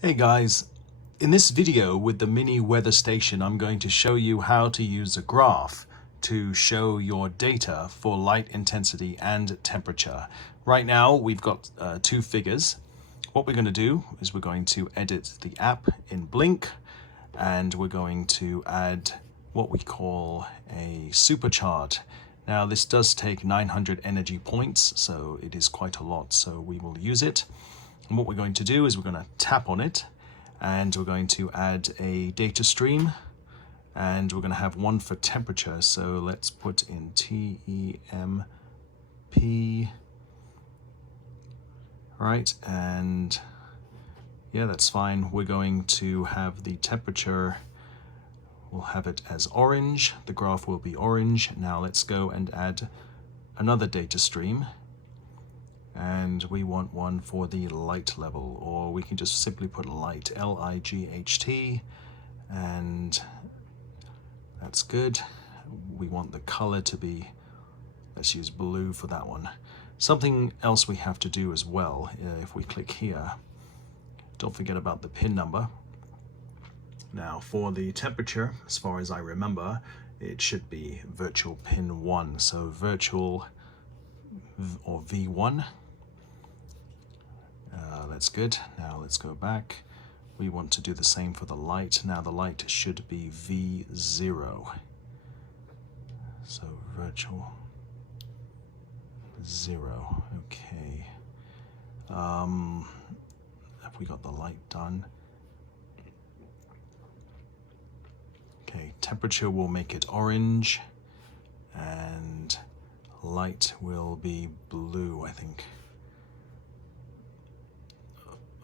Hey guys, in this video with the mini weather station, I'm going to show you how to use a graph to show your data for light intensity and temperature. Right now we've got two figures. What we're going to do is we're going to edit the app in Blink, and we're going to add what we call a SuperChart. Now this does take 900 energy points, so it is quite a lot, so we will use it. And what we're going to do is we're going to tap on it, and we're going to add a data stream, and we're going to have one for temperature. So let's put in TEMP, right? And yeah, that's fine. We're going to have the temperature, we'll have it as orange. The graph will be orange. Now let's go and add another data stream. And we want one for the light level, or we can just simply put light, L-I-G-H-T, and that's good. We want the color to be, let's use blue for that one. Something else we have to do as well, if we click here, don't forget about the pin number. Now for the temperature, as far as I remember, it should be virtual pin 1, so virtual or V1. That's good. Now let's go back. We want to do the same for the light. Now the light should be V0. So virtual 0. Okay. Have we got the light done? Okay, temperature will make it orange, and light will be blue, I think.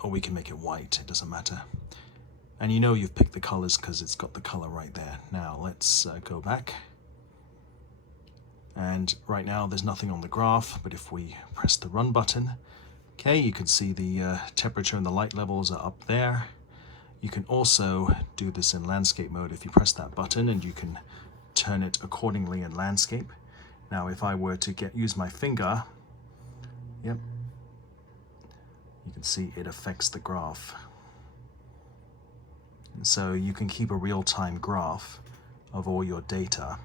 Or we can make it white, it doesn't matter. And you know you've picked the colors because it's got the color right there. Now let's go back. And right now there's nothing on the graph, but if we press the run button, okay, you can see the temperature and the light levels are up there. You can also do this in landscape mode if you press that button, and you can turn it accordingly in landscape. Now if I were to use my finger, yep, you can see it affects the graph. And so you can keep a real-time graph of all your data.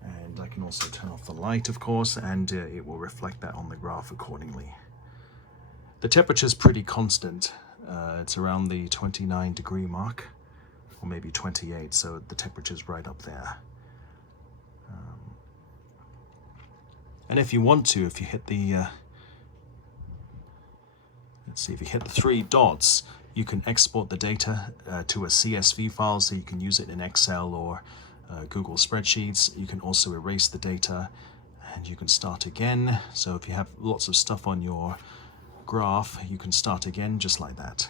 And I can also turn off the light, of course, and it will reflect that on the graph accordingly. The temperature is pretty constant. It's around the 29-degree mark, or maybe 28, so the temperature is right up there. And if you want to, if you hit the let's see, if you hit the 3 dots, you can export the data to a CSV file, so you can use it in Excel or Google spreadsheets. You can also erase the data, and you can start again. So if you have lots of stuff on your graph, you can start again just like that.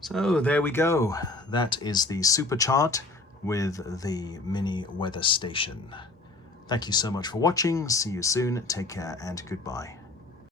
So there we go. That is the SuperChart with the mini weather station. Thank you so much for watching. See you soon. Take care and goodbye.